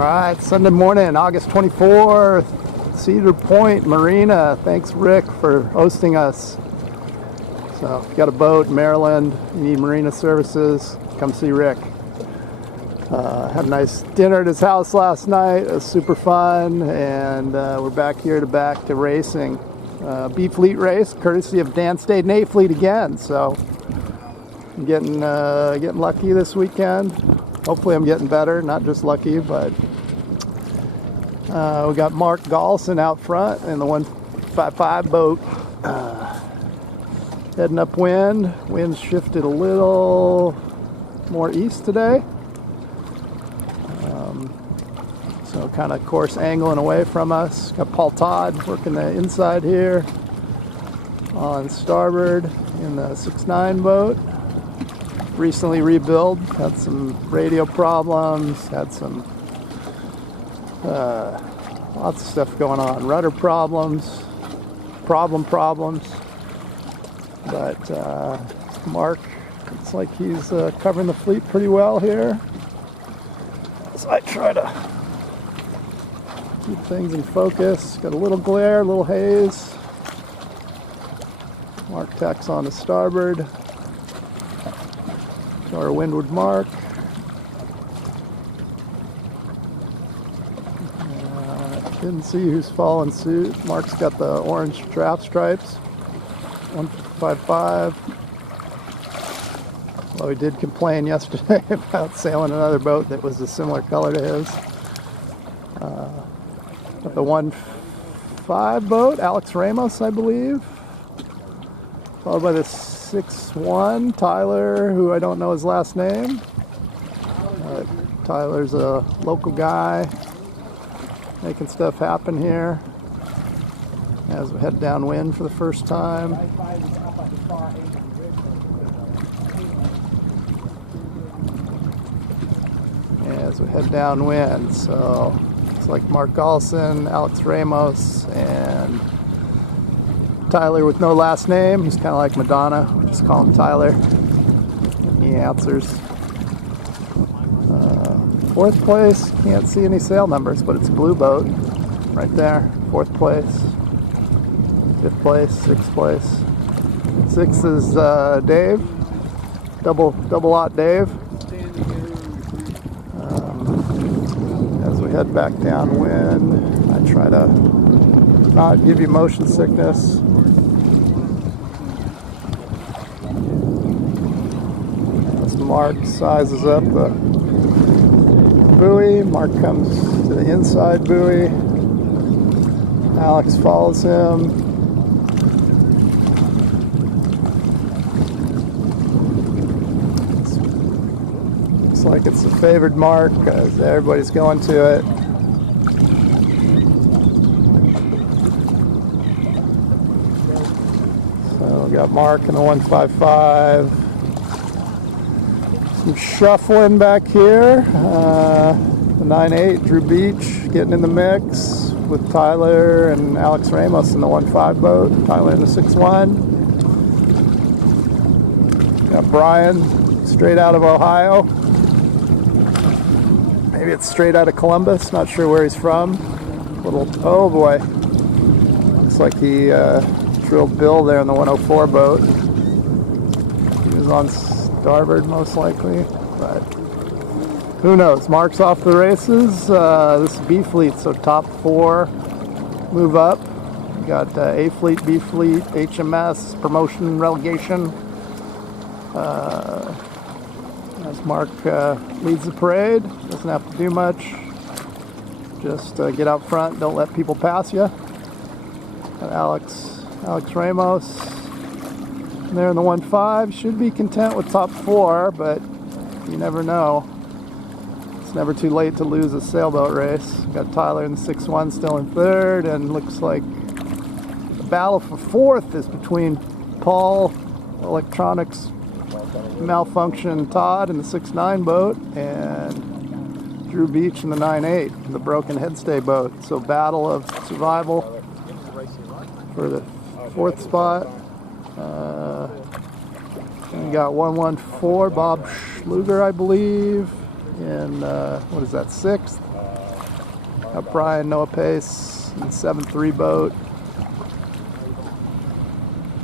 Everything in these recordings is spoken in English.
Alright, Sunday morning, August 24th, Cedar Point, Marina. Thanks, Rick, for hosting us. So, if you got a boat in Maryland, you need marina services, come see Rick. Had a nice dinner at his house last night. It was super fun, and we're back here back to racing. B Fleet race, courtesy of Dan Stade and A Fleet again. So, I'm getting lucky this weekend. Hopefully I'm getting better, not just lucky, but we got Mark Galson out front in the 155 boat. Heading upwind. Wind's shifted a little more east today. So kind of course angling away from us. Got Paul Todd working the inside here on starboard in the 6'9" boat. Recently rebuilt, had some radio problems, had some lots of stuff going on, rudder problems, but Mark, it's like he's covering the fleet pretty well here, so I try to keep things in focus. Got a little glare, a little haze. Mark tacks on to starboard. Our windward mark. Didn't see who's following suit. Mark's got the orange draft stripes. 155. Well, he did complain yesterday about sailing another boat that was a similar color to his. Got the 1.5 boat, Alex Ramos, I believe. Followed by the 6'1", Tyler, who I don't know his last name. Tyler's a local guy making stuff happen here as we head downwind for the first time. As we head downwind, so it's like Mark Galson, Alex Ramos, and Tyler with no last name. He's kind of like Madonna. We just call him Tyler. He answers. Fourth place. Can't see any sail numbers, but it's a blue boat right there. Fourth place. Fifth place. Sixth place. Sixth is Dave. Double lot Dave. As we head back downwind, I try to not give you motion sickness. Mark sizes up the buoy. Mark comes to the inside buoy. Alex follows him. Looks like it's a favored mark as everybody's going to it. So we got Mark in the 155. Some shuffling back here. The 9.8, Drew Beach getting in the mix with Tyler and Alex Ramos in the 1.5 boat. Tyler in the 6'1". Got Brian straight out of Ohio. Maybe it's straight out of Columbus. Not sure where he's from. Oh boy. Looks like he drilled Bill there in the 104 boat. He was on starboard most likely, but who knows. Mark's off the races. This is B Fleet, so top four move up. We got A Fleet, B Fleet, HMS, promotion, relegation. As Mark leads the parade, doesn't have to do much. Just get out front, don't let people pass you. Alex Ramos. There in the 1.5, should be content with top four, but you never know. It's never too late to lose a sailboat race. Got Tyler in the 6'1", still in third, and looks like the battle for fourth is between Paul, electronics malfunction Todd in the 6'9" boat, and Drew Beach in the 9.8, the broken headstay boat. So battle of survival for the fourth spot. And we got 114, Bob Schluger, I believe, in, what is that, sixth? Got Brian, Noah Pace, and 7-3 boat.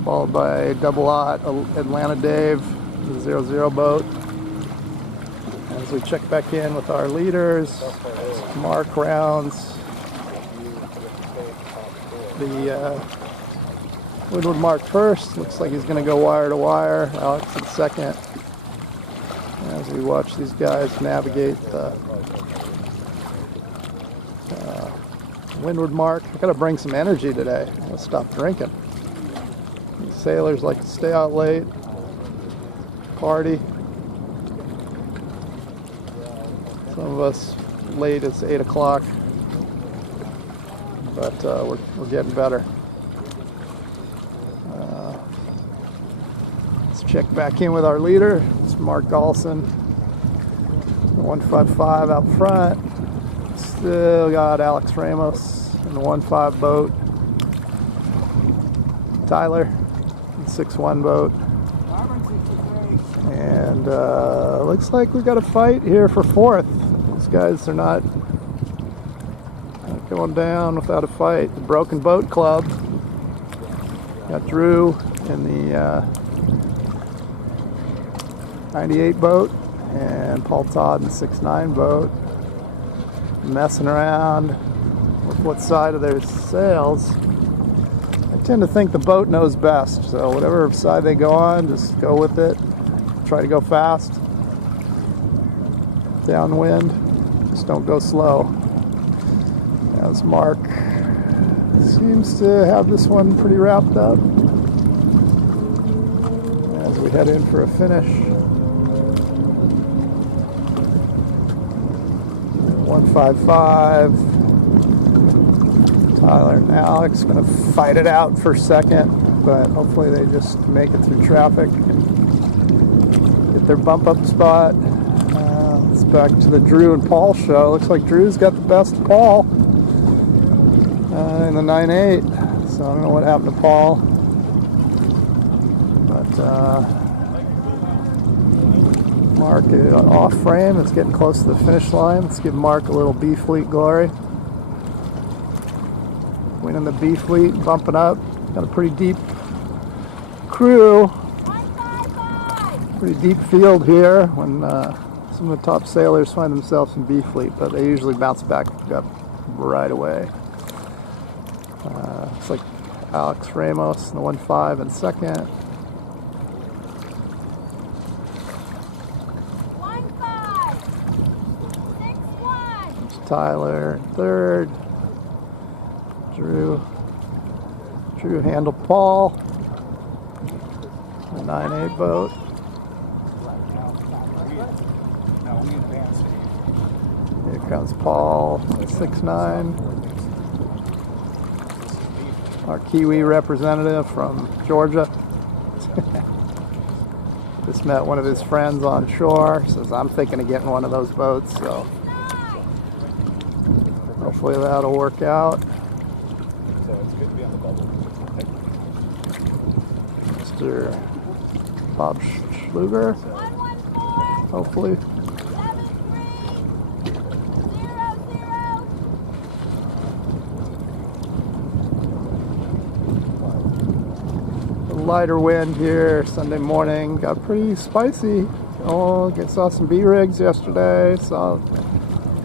Followed by double aught Atlanta Dave, the 0-0 boat. As we check back in with our leaders, Mark rounds the Windward Mark first. Looks like he's going to go wire to wire. Alex in second. As we watch these guys navigate the Windward Mark. I got to bring some energy today. I'm going to stop drinking. These sailors like to stay out late, party. Some of us late as 8 o'clock, but we're getting better. Let's check back in with our leader. It's Mark Galson, the 155 out front. Still got Alex Ramos in the 1.5 boat. Tyler, in the 6-1 boat. And looks like we got a fight here for fourth. These guys are not going down without a fight. The Broken Boat Club got Drew in the 98 boat and Paul Todd in the 6-9 boat. Messing around with what side of their sails. I tend to think the boat knows best, so whatever side they go on, just go with it. Try to go fast. Downwind, just don't go slow. As Mark seems to have this one pretty wrapped up. As we head in for a finish. 155. Tyler and Alex going to fight it out for second, but hopefully they just make it through traffic and get their bump up spot. It's back to the Drew and Paul show. Looks like Drew's got the best of Paul in the 9.8. So I don't know what happened to Paul, but Mark off frame. It's getting close to the finish line. Let's give Mark a little B Fleet glory. Winning the B Fleet, bumping up. Got a pretty deep crew. Pretty deep field here when some of the top sailors find themselves in B Fleet, but they usually bounce back up right away. Looks like Alex Ramos in the 1.5 in second. 1.5, 6-1. There's Tyler in third. Drew handled Paul. The 9.8 boat. Here comes Paul, 6'9". Our Kiwi representative from Georgia. Just met one of his friends on shore. Says, I'm thinking of getting one of those boats, so hopefully that'll work out. Mr. Bob Schluger, hopefully. 7-3, 0-0. Lighter wind here Sunday morning. Got pretty spicy. Oh, saw some B rigs yesterday. Saw a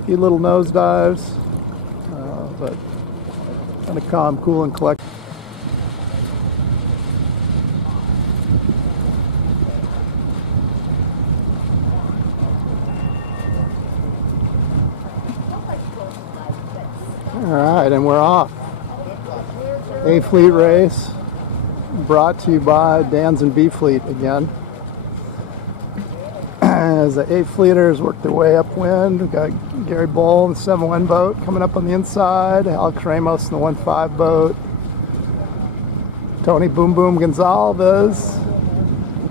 few little nosedives, but kind of calm, cool, and collected. All right, and we're off. A Fleet race brought to you by Dan's and B Fleet again. As the 8 Fleeters work their way upwind, we've got Gary Bowl in the 7-1 boat coming up on the inside, Alex Ramos in the 1.5 boat, Tony Boom Boom Gonzalez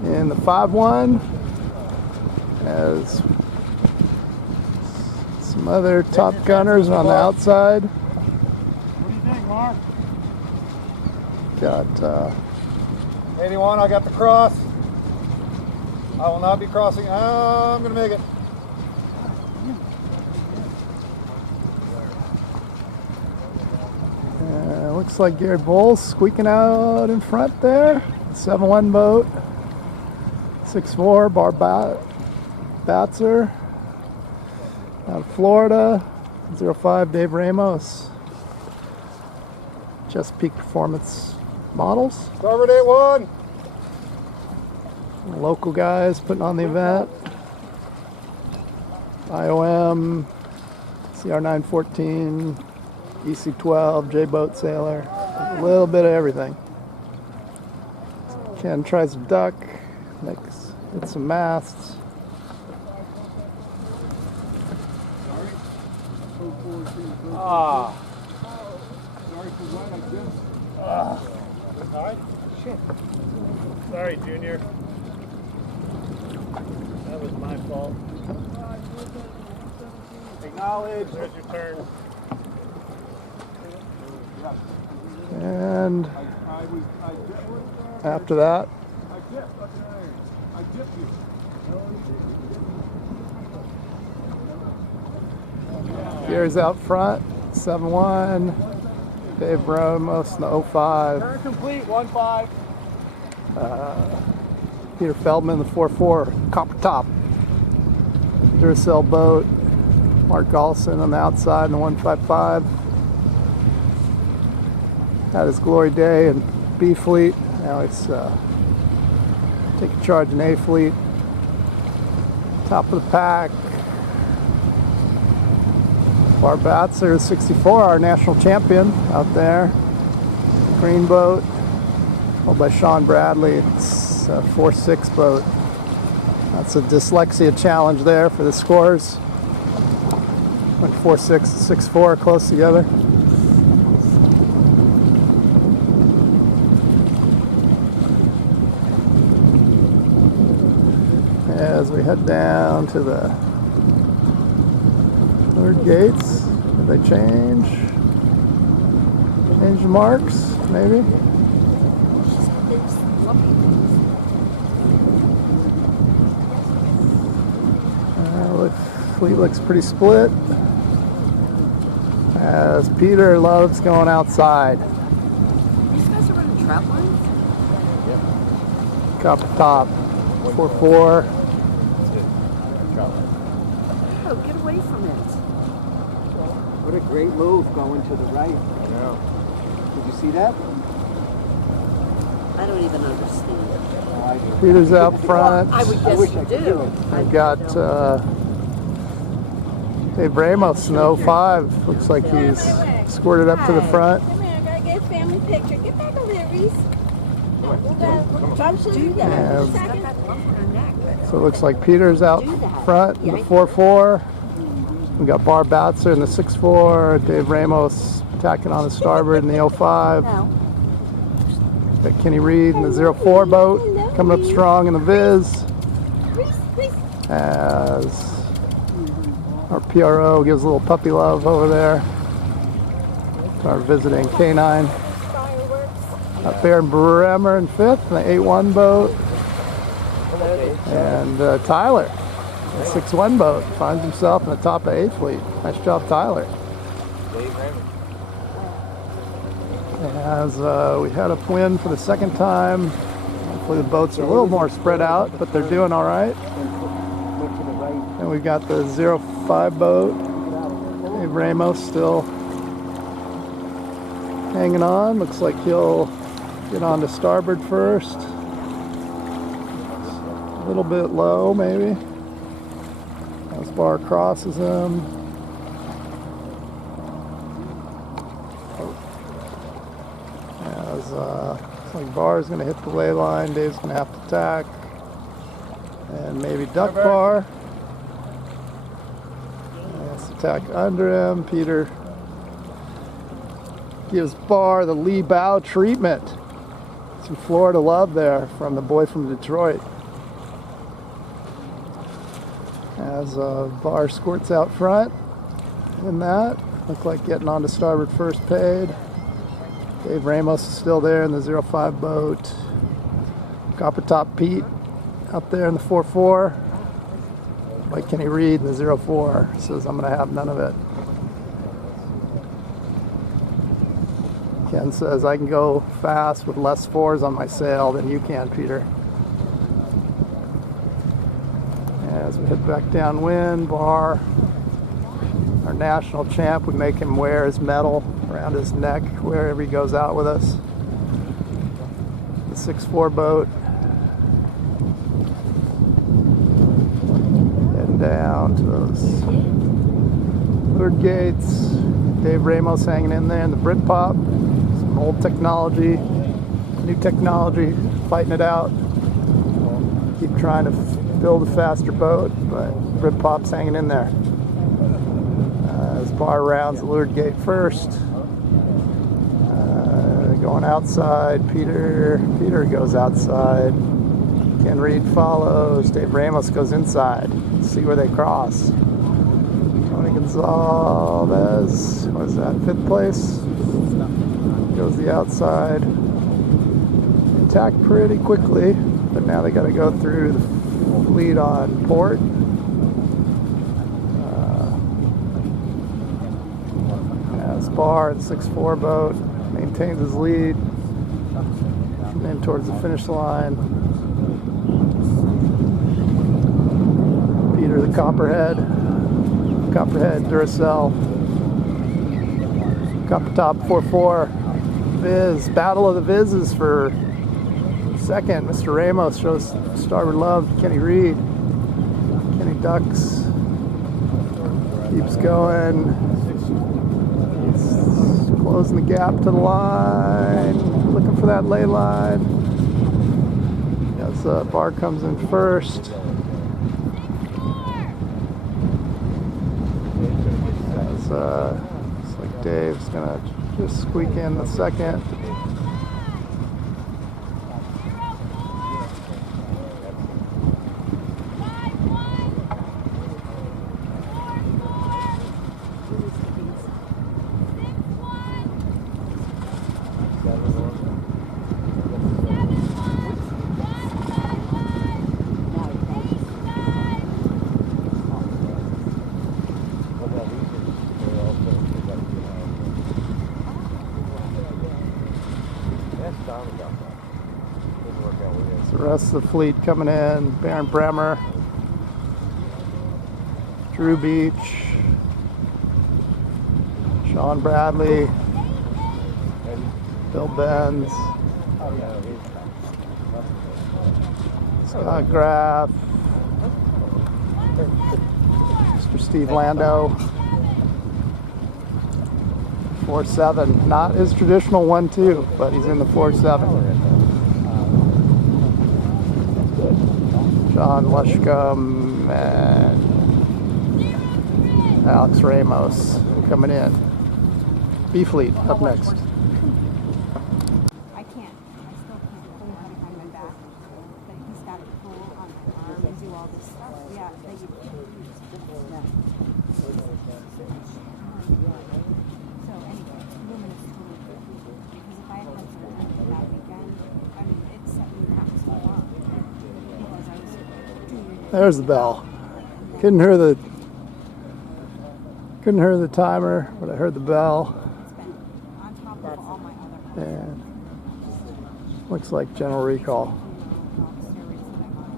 in the 5-1, as some other top gunners on the outside. What do you think, Mark? Got 81, I got the cross. I will not be crossing. I'm going to make it. Looks like Gary Bowles squeaking out in front there. 7-1 boat. 6-4 Batzer. Out of Florida. 05 Dave Ramos. Chesapeake Performance Models. Starboard 8-1. Local guys putting on the event. IOM, CR914, EC12, J-Boat Sailor. A little bit of everything. Ken tries to duck. Hit some masts. Sorry, Junior. That was my fault. Acknowledge. There's your turn. And after that, Gary's out front, 7-1. Dave Ramos in the 05. Turn complete, 1-5. Peter Feldman, the 4-4, copper top. Duracell boat. Mark Gollison on the outside in the 155. Had his glory day in B Fleet. Now he's taking charge in A Fleet. Top of the pack. Barb Batzer, 64, our national champion out there. Green boat. Held by Sean Bradley. It's a 4-6 boat. That's a dyslexia challenge there for the scores. Went 4-6 and 6-4 close together. As we head down to the third gates, did they change? Change the marks, maybe? Fleet looks pretty split. As Peter loves going outside. These guys are running trap lines? Copper top, 4-4. Oh, get away from it. What a great move going to the right. Yeah. Did you see that? I don't even understand. Oh, I do. Peter's out front. I would I guess wish you I could do. do it. We've got Dave Ramos in 05. Looks like he's squirted up to the front. Come here, I gotta get a family picture. Get back over there, Reese. Try to do that. Yeah. She's got that lump on her neck. So it looks like Peter's out front in the 4-4. We got Barb Batzer in the 6-4. Dave Ramos attacking on the starboard in the 05. No. Got Kenny Reed in the 04 boat coming up strong in the Viz. Reese. As our PRO gives a little puppy love over there to our visiting canine. Fireworks. Up there in Bremer in 5th in the 8-1 boat. And Tyler, the 6-1 boat, finds himself in the top of A Fleet. Nice job, Tyler. As we head upwind for the second time. Hopefully the boats are a little more spread out, but they're doing all right. Look to the right. And we've got the 05 boat. Dave Ramos still hanging on. Looks like he'll get on to starboard first. A little bit low, maybe. As bar crosses him. As looks like Bar's going to hit the ley line. Dave's going to have to tack. And maybe duck bar. Let's attack under him. Peter gives Bar the lee bow treatment. Some Florida love there from the boy from Detroit. As Bar squirts out front in that. Looks like getting on to starboard first paid. Dave Ramos is still there in the 05 boat. Copper top Pete up there in the 4-4. By Kenny Reed in the 04. Says I'm going to have none of it. Ken says I can go fast with less fours on my sail than you can, Peter. As we head back downwind, Bar, our national champ, we make him wear his medal around his neck wherever he goes out with us. The 6'4" boat. Heading down to those leeward gates. Dave Ramos hanging in there in the Britpop. Some old technology, new technology, fighting it out. Keep trying to build a faster boat, but Britpop's hanging in there. As Bar rounds the leeward gate first. Going outside, Peter goes outside. Ken Reed follows. Dave Ramos goes inside. Let's see where they cross. Tony Gonzalez, what is that, 5th place? Goes the outside. They attack pretty quickly, but now they got to go through the lead on port. As Bar, the 6'4" boat, maintains his lead. Coming in towards the finish line. Peter the Copperhead Duracell. Copper top 4-4. Viz. Battle of the Vizes for second. Mr. Ramos shows starboard love. Kenny Reed. Kenny ducks. Keeps going. He's closing the gap to the line. Looking for that lay line. As Bar comes in first. Looks like Dave's gonna just squeak in the second. The rest of the fleet coming in. Baron Bremer, Drew Beach, Sean Bradley, Bill Benz, Scott Graff, Mr. Steve Lando. 4-7, not his traditional 1-2, but he's in the 4-7. John Lushcombe and Alex Ramos coming in. B Fleet up next. I can't. I still can't pull him behind my back. But he's got to pull on my arm and do all this stuff. Yeah, they get So anyway, luminous totally good. Because if I had done something that weekend, I mean, it set me back so far. Because I was doing There's the bell. Couldn't hear the timer, but I heard the bell. it's been on top of all my other And looks like general recall. steroids that I'm on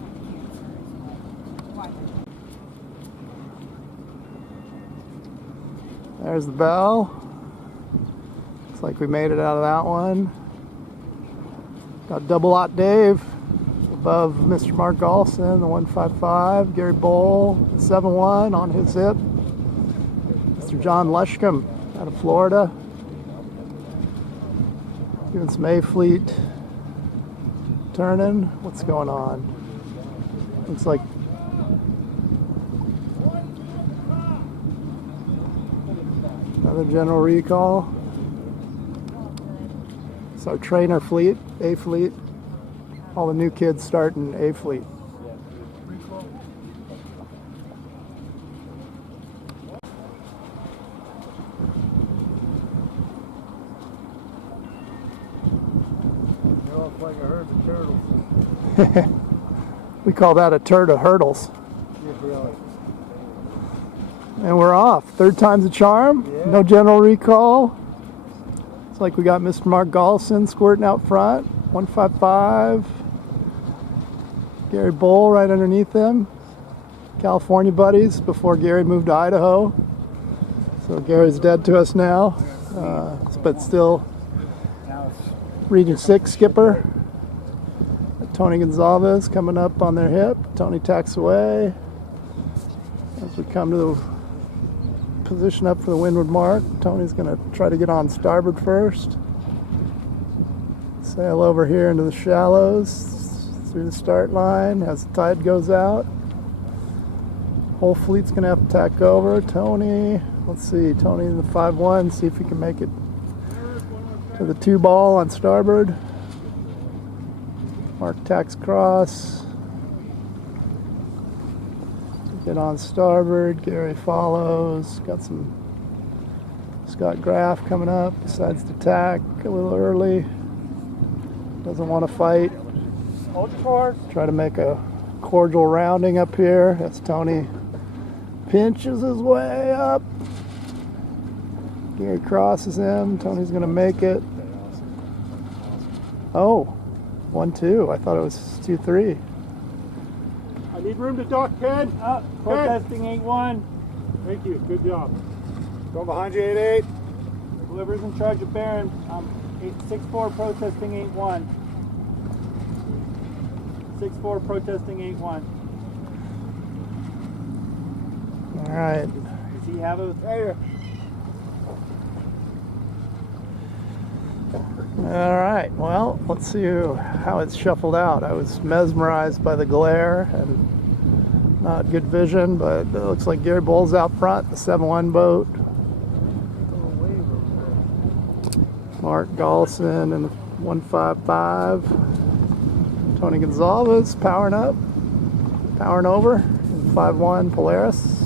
for cancer. Why? There's the bell. Looks like we made it out of that one. Got double out Dave above Mr. Mark Olson, the 155. Gary Bowl, the 7-1 on his hip. Mr. John Lushcombe out of Florida. Doing some A Fleet turning. What's going on? Looks like another general recall. It's our trainer fleet, A Fleet. All the new kids starting A Fleet. You're off like a herd of turtles. We call that a turd of hurdles. Yeah, really. And we're off. Third time's a charm. Yeah. No general recall. Looks like we got Mr. Mark Gollison squirting out front. 155. Gary Bull right underneath him. California buddies before Gary moved to Idaho. So Gary's dead to us now, but still Region 6 skipper. Tony Gonzalez coming up on their hip. Tony tacks away. As we come to the position up for the windward mark, Tony's going to try to get on starboard first. Sail over here into the shallows through the start line as the tide goes out. Whole fleet's going to have to tack over. Tony, let's see, Tony in the 5-1, see if he can make it to the 2-ball on starboard. Mark tacks across. Get on starboard. Gary follows. Got some Scott Graff coming up. Decides to tack a little early. Doesn't want to fight. Hold your course. Try to make a cordial rounding up here. That's Tony. Pinches his way up. Gary crosses him. Tony's going to make it. Oh, 1-2. I thought it was 2-3. I need room to dock, Ken. Protesting 8-1. Thank you. Good job. Going behind you, 8-8. Whoever's in charge of bearing, 6-4 protesting 8-1. 6-4 protesting 8-1. All right. Does he have a... Hey, All right, well, let's see how it's shuffled out. I was mesmerized by the glare and not good vision, but it looks like Gary Bull's out front, the 7-1 boat. Mark Gollison in the 155. Tony Gonzalez powering up, powering over in the 5-1 Polaris.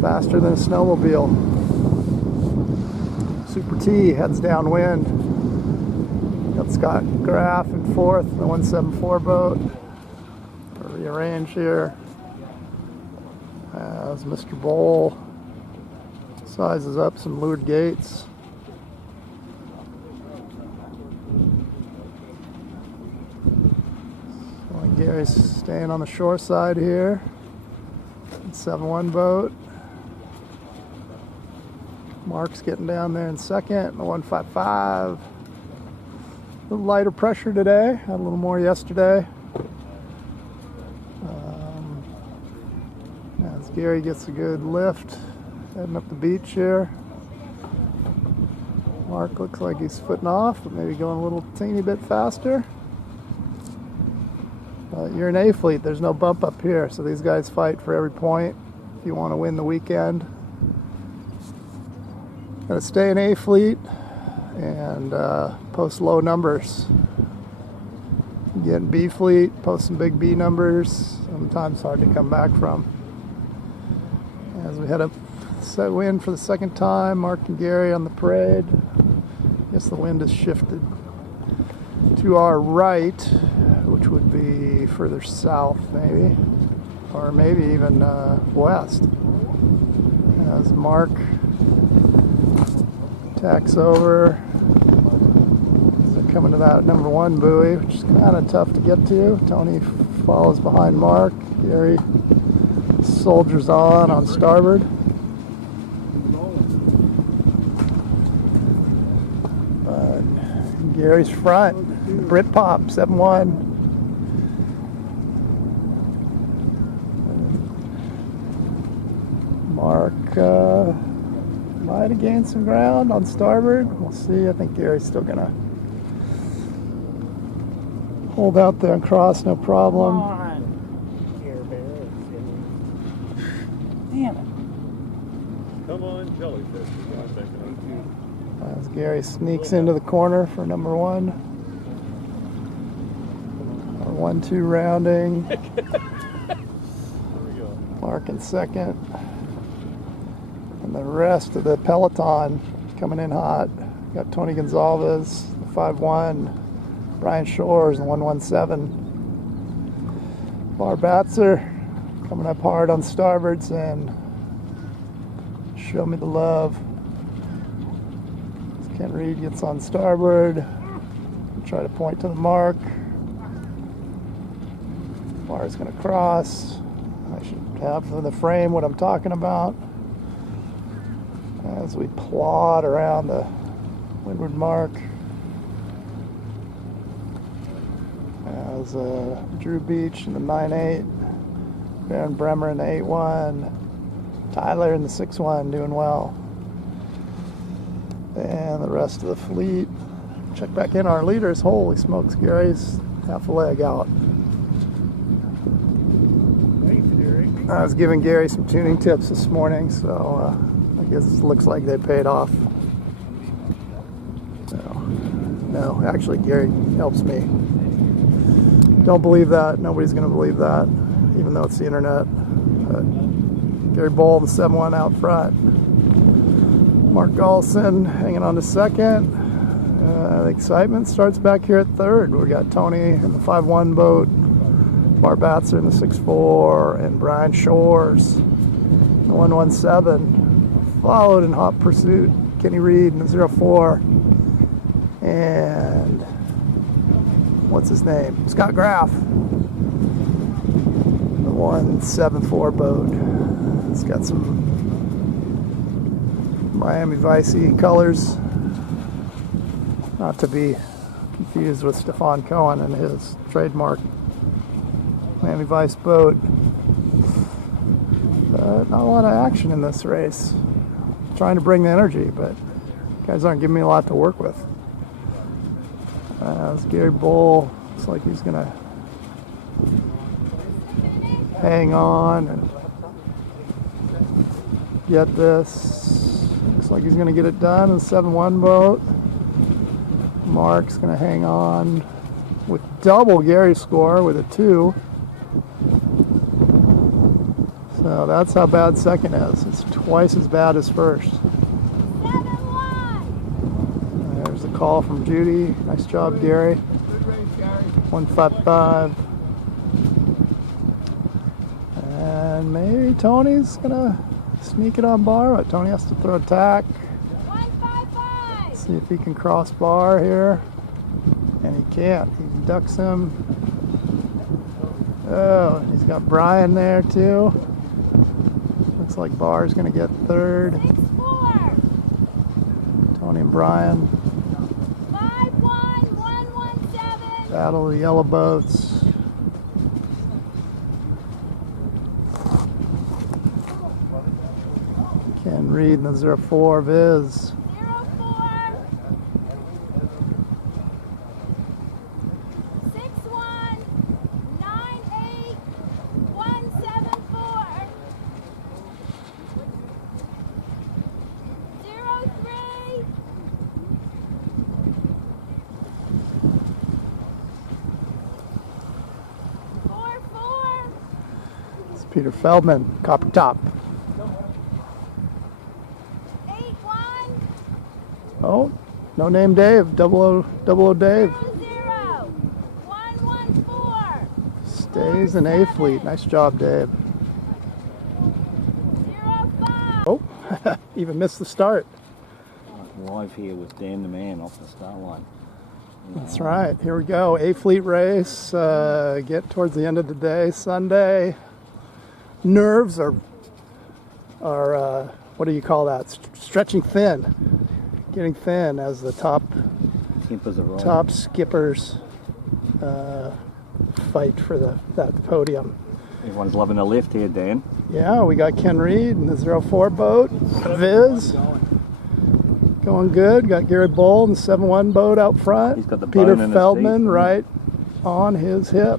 Faster than a snowmobile. Super T heads downwind. Got Scott Graff in 4th, the 174 boat. Rearrange here. As Mr. Bull sizes up some leeward gates. So Gary's staying on the shore side here. 7-1 boat. Mark's getting down there in 2nd, the 155. A little lighter pressure today, had a little more yesterday. As Gary gets a good lift, heading up the beach here. Mark looks like he's footing off, but maybe going a little teeny bit faster. You're an A fleet, there's no bump up here, so these guys fight for every point if you want to win the weekend. Got to stay in A fleet and post low numbers. Get in B fleet, post some big B numbers. Sometimes hard to come back from. As we head up, set wind for the 2nd time. Mark and Gary on the parade. I guess the wind has shifted to our right, which would be further south, maybe, or maybe even west. As Mark tacks over. So coming to that number 1 buoy, which is kind of tough to get to. Tony follows behind Mark. Gary soldiers on starboard. Gary's front. Britpop 7-1. Mark might have gained some ground on starboard. We'll see. I think Gary's still gonna hold out there and cross, no problem. Come on. Care Bear. Damn it. come on, jellyfish. As Gary sneaks into the corner for number 1. Our 1-2 rounding. Mark in 2nd. And the rest of the peloton coming in hot. Got Tony Gonzalez, the 5-1, Brian Shores, the 117. Bar Batzer coming up hard on starboards and show me the love. Ken Reed gets on starboard. Try to point to the mark. Bar's going to cross. I should have in the frame what I'm talking about as we plod around the windward mark. As Drew Beach in the 9.8, Baron Bremer in the 8.1, Tyler in the 6.1 doing well. And the rest of the fleet. Check back in our leaders. Holy smokes, Gary's half a leg out. I was giving Gary some tuning tips this morning, so I guess it looks like they paid off. No, actually Gary helps me. Don't believe that. Nobody's going to believe that, even though it's the internet. But Gary Bowl, the 7-1 out front. Mark Gallison hanging on to second. The excitement starts back here at third. We got Tony in the 5-1 boat, Bar Batzer in the 6-4, and Brian Shores in the 117. Followed in hot pursuit, Kenny Reed in the 0-4. And what's his name? Scott Graff, the 174 boat. It's got some Miami Vicey colors, not to be confused with Stefan Cohen and his trademark Miami Vice boat. Not a lot of action in this race. Trying to bring the energy, but guys aren't giving me a lot to work with. As Gary Bull looks like he's gonna hang on and get this. Looks like he's gonna get it done in the 7-1 boat. Mark's gonna hang on with double Gary's score with a 2. So that's how bad second is. It's twice as bad as first. 7-1. There's the call from Judy. Nice job, Gary. 155. And maybe Tony's gonna sneak it on bar, but Tony has to throw a tack. 155. See if he can cross bar here. And he can't. He ducks him. Oh, he's got Brian there too. Looks like Bar's gonna get third. 6-4. Tony and Brian. 5-1. 117. Battle of the yellow boats. Ken Reed in the 0-4 Viz. 0-4. 6-1. 9-8. 174. 0-3. It's Peter Feldman, Copper Top. 8-1. Oh, no name Dave, double O Dave. 0-0. 114. Stays in A Fleet. Nice job, Dave. 0-5. Oh, even missed the start. Live here with Dan the Man off the start line. That's right. Here we go. A Fleet race. Get towards the end of the day, Sunday. Nerves are what do you call that? Stretching thin, getting thin as the top Tempers are right. top skippers fight for that podium. Everyone's loving the left here, Dan. Yeah, we got Ken Reed in the 0-4 boat. Viz. Going good. Got Gary Bull in the 7-1 boat out front. He's got the Peter bone in his Feldman teeth. right on his hip.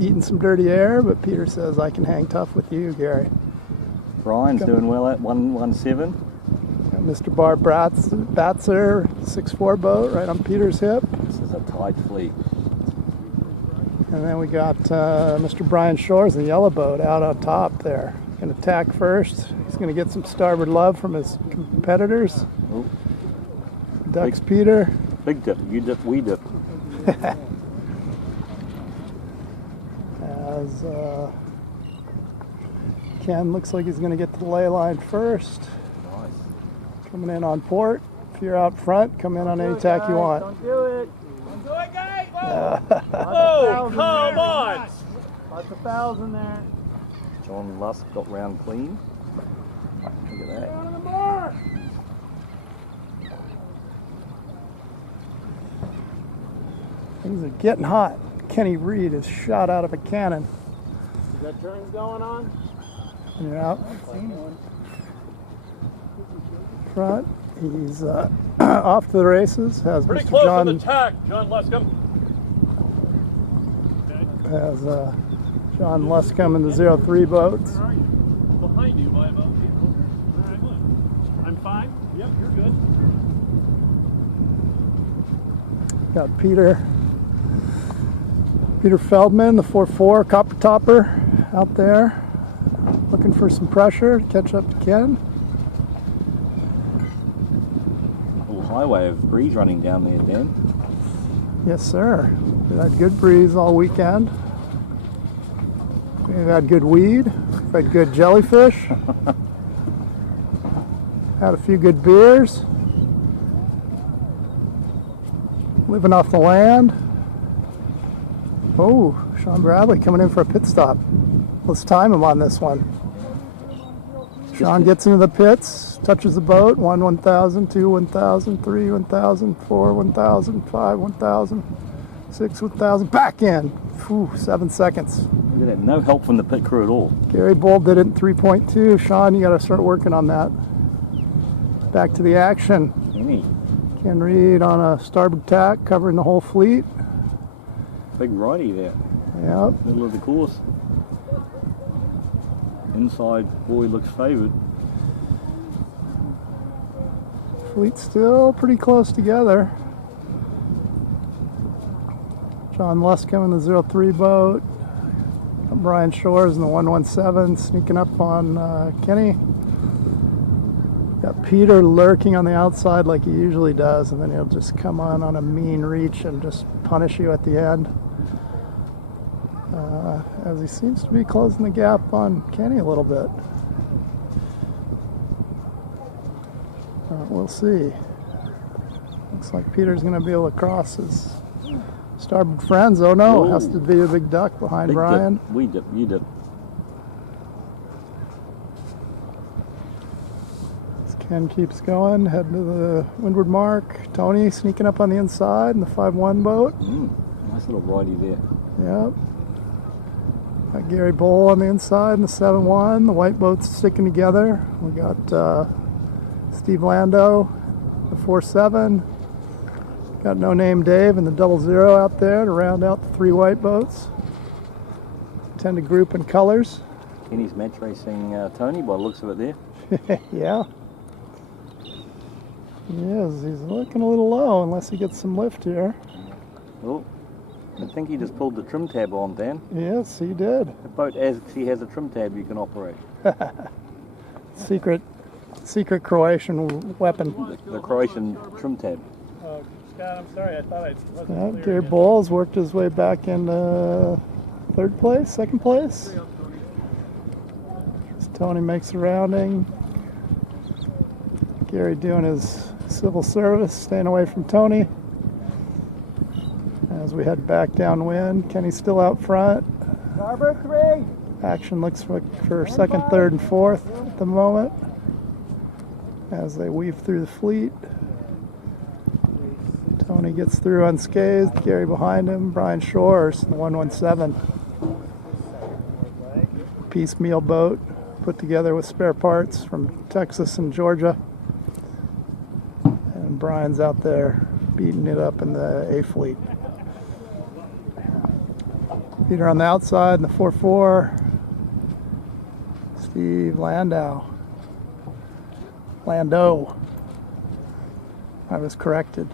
Eating some dirty air, but Peter says, I can hang tough with you, Gary. Brian's doing well at 117. Got Mr. Bar Batzer, 6-4 boat right on Peter's hip. This is a tight fleet. And then we got Mr. Brian Shores, the yellow boat, out on top there. Going to tack first. He's going to get some starboard love from his competitors. Oh, Ducks Peter. big dip. You dip, we dip. As Ken looks like he's going to get to the lay line first. Nice. Coming in on port. If you're out front, come in on any tack you want. Don't do it. Don't do it, guys! Oh, come on! Lots of fouls in there. John Lusk got round clean. Look at that. On the mark! Things are getting hot. Kenny Reed is shot out of a cannon. Is that turns going on? And you're out front. He's off to the races. Has Pretty Mr. close John to the tack, John Luscombe. has John Luscombe in the 03 boats. Where are you? Behind you by about 8 foot. All right, look. I'm fine. Yep, you're good. Got Peter Feldman, the 4-4 copper topper, out there looking for some pressure to catch up to Ken. Little highway of breeze running down there, Dan. Yes, sir. We've had good breeze all weekend. We've had good weed. We've had good jellyfish. Had a few good beers. Living off the land. Oh, Sean Bradley coming in for a pit stop. Let's time him on this one. Sean gets into the pits, touches the boat. 1, 1,000, 2, 1,000, 3, 1,000, 4, 1,000, 5, 1,000, 6, 1,000. Back in. Whew, 7 seconds. Look at that. No help from the pit crew at all. Gary Bull did it in 3.2. Sean, you got to start working on that. Back to the action. Any Ken Reed on a starboard tack, covering the whole fleet. big righty there. Yep. Middle of the course. Inside boy looks favoured. Fleet still pretty close together. John Luscombe in the 03 boat. Brian Shores in the 117 sneaking up on Kenny. Got Peter lurking on the outside like he usually does, and then he'll just come on a mean reach and just punish you at the end. As he seems to be closing the gap on Kenny a little bit. We'll see. Looks like Peter's going to be able to cross his starboard friends. Oh no, Whoa. has to be a big duck behind Big Brian. dip. We dip. You dip. As Ken keeps going, heading to the windward mark. Tony sneaking up on the inside in the 5-1 boat. Nice little righty there. Yep. Got Gary Bull on the inside in the 7-1. The white boat's sticking together. We got Steve Lando, the 4-7. Got No Name Dave and the 00 out there to round out the 3 white boats. Tend to group in colors. Kenny's match racing Tony by the looks of it there. Yeah. He is. He's looking a little low unless he gets some lift here. Oh, I think he just pulled the trim tab on, Dan. Yes, he did. The boat actually has a trim tab you can operate. Secret Croatian weapon. The Croatian trim tab. Oh, Scott, I'm sorry. I thought I wasn't Yeah, clear. Gary again. Bowles worked his way back into 3rd place, 2nd place. As Tony makes a rounding. Gary doing his civil service, staying away from Tony. As we head back downwind, Kenny's still out front. Starboard 3. Action looks for 2nd, 3rd, and 4th at the moment as they weave through the fleet. Tony gets through unscathed. Gary behind him. Brian Shores, the 117. Piecemeal boat put together with spare parts from Texas and Georgia. And Brian's out there beating it up in the A fleet. Peter on the outside in the 4-4. Steve Lando. I was corrected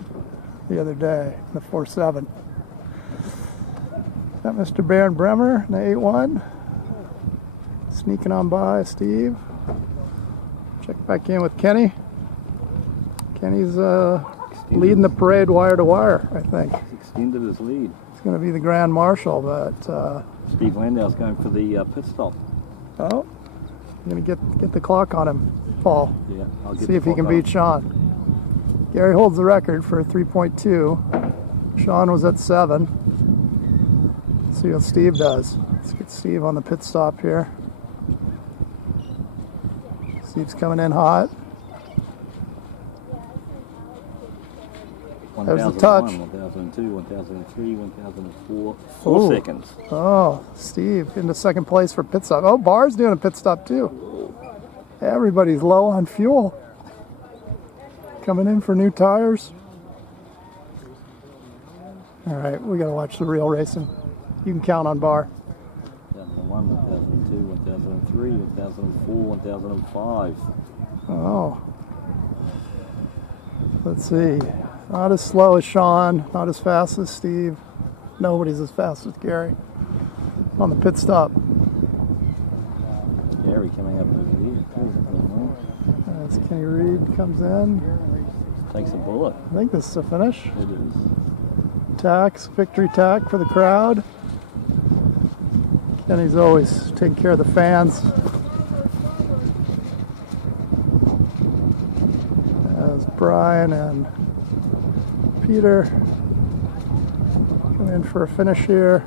the other day in the 4-7. Got Mr. Baron Bremer in the 8-1. Sneaking on by Steve. Check back in with Kenny. Kenny's leading the parade wire to wire, I think. He's extended his lead. He's going to be the Grand Marshal, but Steve Landau's going for the pit stop. oh, you're going to get the clock on him, Paul. Yeah, I'll get See if he can beat Sean. Gary holds the record for 3.2. Sean was at 7. Let's see what Steve does. Let's get Steve on the pit stop here. Steve's coming in hot. There's the touch. 1002, 1003, 1004. 4 Ooh. seconds. Oh, Steve into second place for pit stop. Oh, Barr's doing a pit stop too. Everybody's low on fuel. Coming in for new tires. All right, we got to watch the real racing. You can count on Bar. 1001, 1002, 1003, 1004, 1005. Oh. Let's see. Not as slow as Sean, not as fast as Steve. Nobody's as fast as Gary on the pit stop. Gary coming up over here. As Kenny Reed comes in. Takes a bullet. I think this is a finish. It is. Tax, victory tack for the crowd. Kenny's always taking care of the fans. As Brian and Peter come in for a finish here.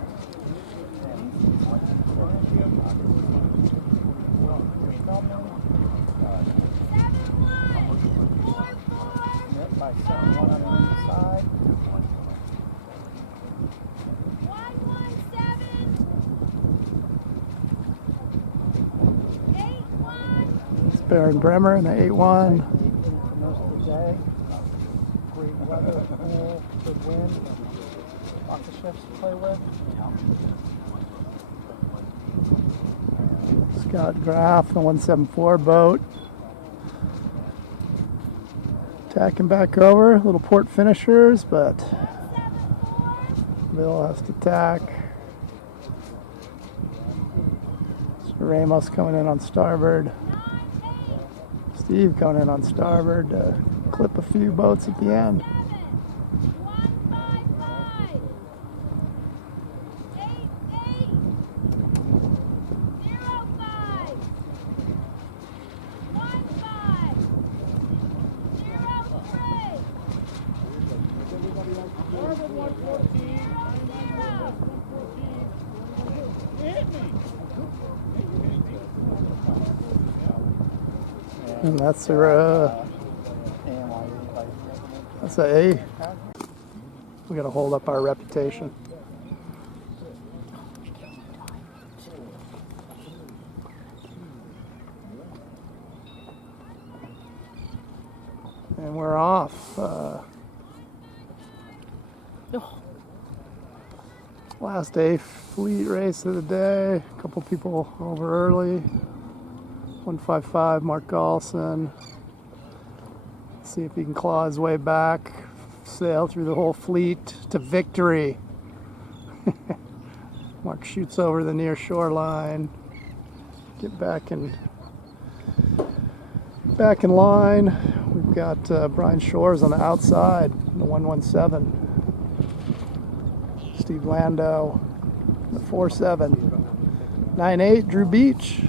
It's Baron Bremer in the 8-1. Great weather, cool, good wind, lots of shifts to play with. Scott Graff, the 174 boat. Tacking back over, little port finishers, but Bill has to tack. So Ramos coming in on starboard. Steve coming in on starboard to clip a few boats at the end. And that's a A. We got to hold up our reputation. And we're off. Last A fleet race of the day. A couple people over early. 155, Mark Galson. See if he can claw his way back, sail through the whole fleet to victory. Mark shoots over the near shoreline. Get back in line. We've got Brian Shores on the outside, the 117. Steve Landau, the 47. 9-8, Drew Beach.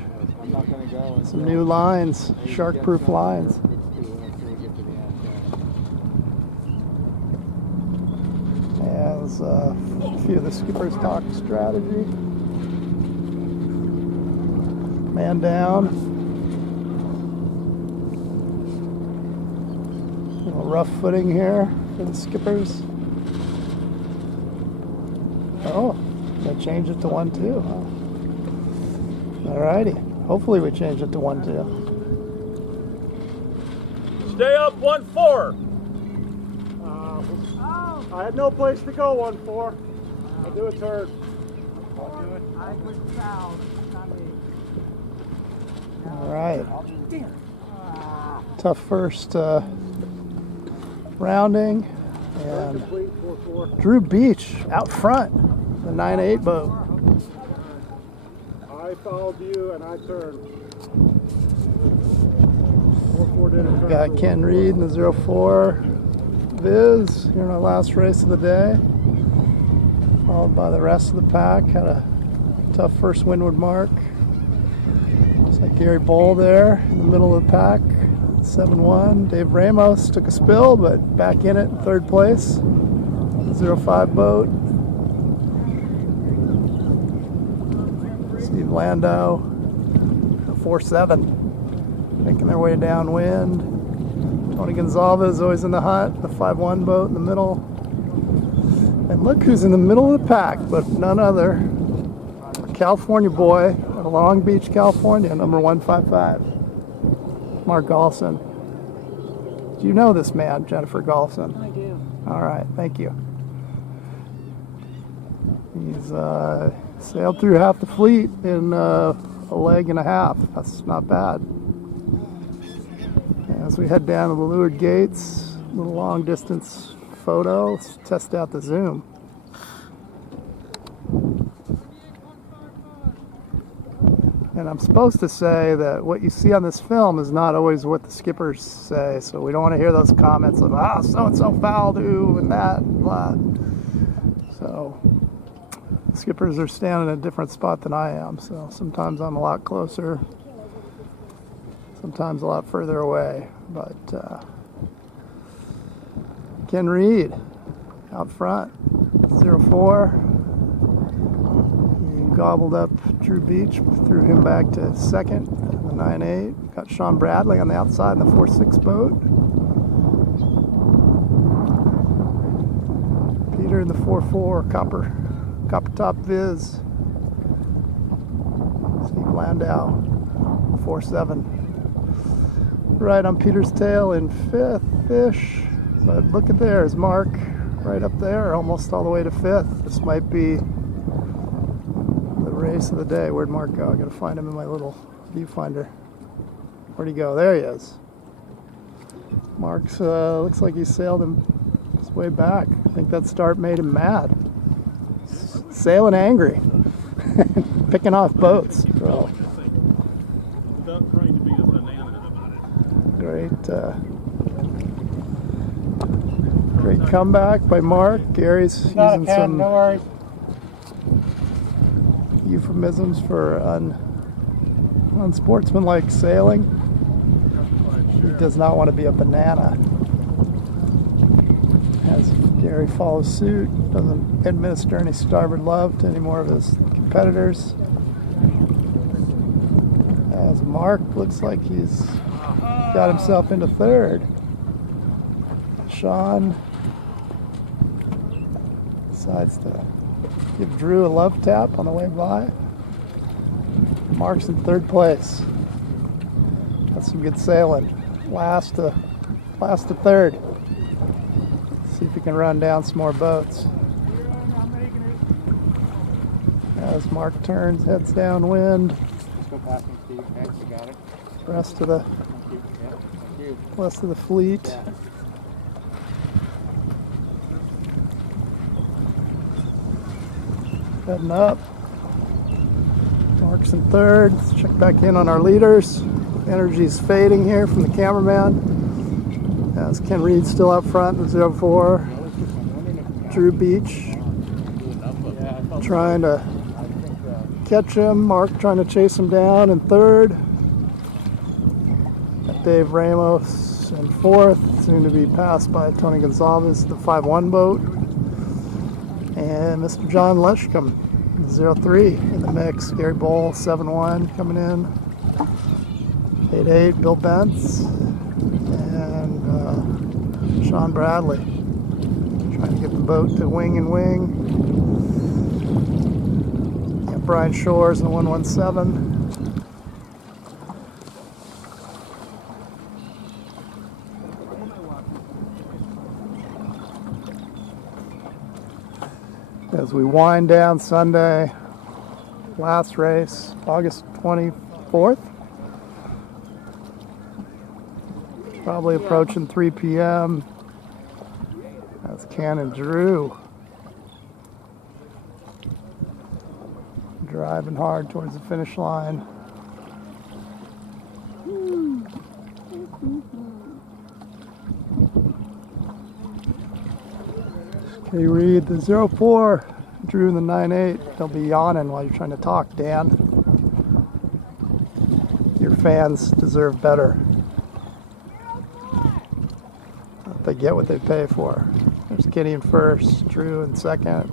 Some new lines, shark-proof lines. As a few of the skippers talk strategy. Man down. A little rough footing here for the skippers. Oh, they changed it to 1-2, huh? Alrighty. Hopefully we change it to 1-2. Stay up 1-4. I had no place to go 1-4. I'll do a turn. I'll do it. I would foul, not me. Alright. Tough first rounding. And Drew Beach out front, the 9-8 boat. I followed you and I turned. 4-4 did a turn. Got Ken Reed in the 04 Viz here in our last race of the day. Followed by the rest of the pack. Had a tough first windward mark. Looks like Gary Bull there in the middle of the pack. 7-1. Dave Ramos took a spill, but back in it in third place. 0-5 boat. Steve Landau, 4-7, making their way downwind. Tony Gonzalez always in the hunt, the 5-1 boat in the middle. And look who's in the middle of the pack, but none other. A California boy out of Long Beach, California, number 155. Mark Golson. Do you know this man, Jennifer Golson? I do. All right, thank you. He's sailed through half the fleet in a leg and a half. That's not bad. As we head down to the leeward gates, a little long distance photo. Let's test out the zoom. And I'm supposed to say that what you see on this film is not always what the skippers say, so we don't want to hear those comments of, ah, so-and-so fouled who and that, blah. So, skippers are standing in a different spot than I am, so sometimes I'm a lot closer, sometimes a lot further away. But Ken Reed out front, 0-4. He gobbled up Drew Beach, threw him back to second, the 9-8. Got Sean Bradley on the outside in the 4-6 boat. Peter in the 4-4 copper top Viz. Steve Landau, 4-7. Right on Peter's tail in 5th-ish. But look at there's Mark right up there, almost all the way to 5th. This might be the race of the day. Where'd Mark go? I gotta find him in my little viewfinder. Where'd he go? There he is. Mark's looks like he sailed his way back. I think that start made him mad. Sailing angry. Picking off boats. So. Without trying to be a banana about it. Great comeback by Mark. Gary's using some euphemisms for unsportsmanlike sailing. He does not want to be a banana. As Gary follows suit, doesn't administer any starboard love to any more of his competitors. As Mark looks like he's got himself into 3rd. Sean decides to give Drew a love tap on the way by. Mark's in 3rd place. That's some good sailing. Last to 3rd. See if he can run down some more boats. As Mark turns, heads downwind. Let's go past him, Steve. Thanks, you got it. Rest of the fleet. Yeah. Heading up. Mark's in 3rd. Let's check back in on our leaders. Energy's fading here from the cameraman. As Ken Reed's still up front with 0-4. Drew Beach trying to catch him. Mark trying to chase him down in 3rd. Got Dave Ramos in 4th, soon to be passed by Tony Gonzalez, the 5-1 boat. And Mr. John Leshcombe, 0-3 in the mix. Gary Bowl, 7-1 coming in. 8-8, Bill Bentz. And Sean Bradley trying to get the boat to wing and wing. Got Brian Shores in the 117. As we wind down Sunday, last race, August 24th. Probably approaching 3 p.m. That's Ken and Drew driving hard towards the finish line. Okay, Reed, the 0-4, Drew in the 9-8. They'll be yawning while you're trying to talk, Dan. Your fans deserve better. they get what they pay for. There's Kenny in first, Drew in second.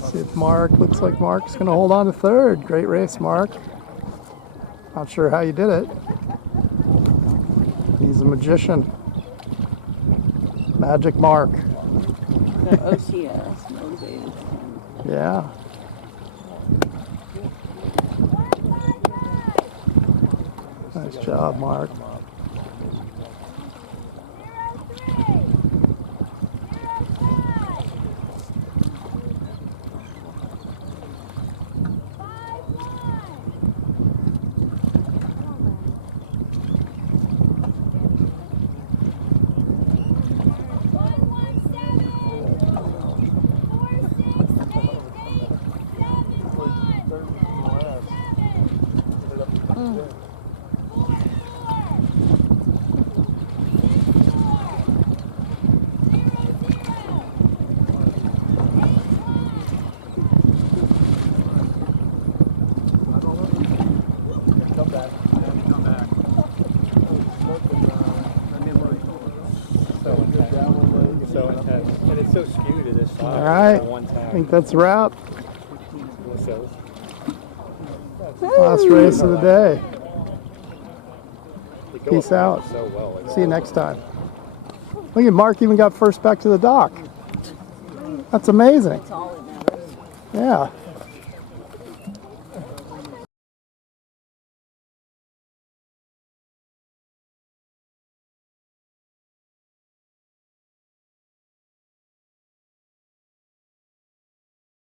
Let's see if Mark, looks like Mark's going to hold on to third. Great race, Mark. Not sure how you did it. He's a magician. Magic Mark. The OCS motivated. Yeah. Nice job, Mark. So intense. And it's so skewed to this side. All right. One I tag. think that's a wrap. So, Last race of the day. they go Peace up out. so well. Like, See you next time. Look at Mark even got first back to the dock. That's amazing. That's all it matters. Yeah.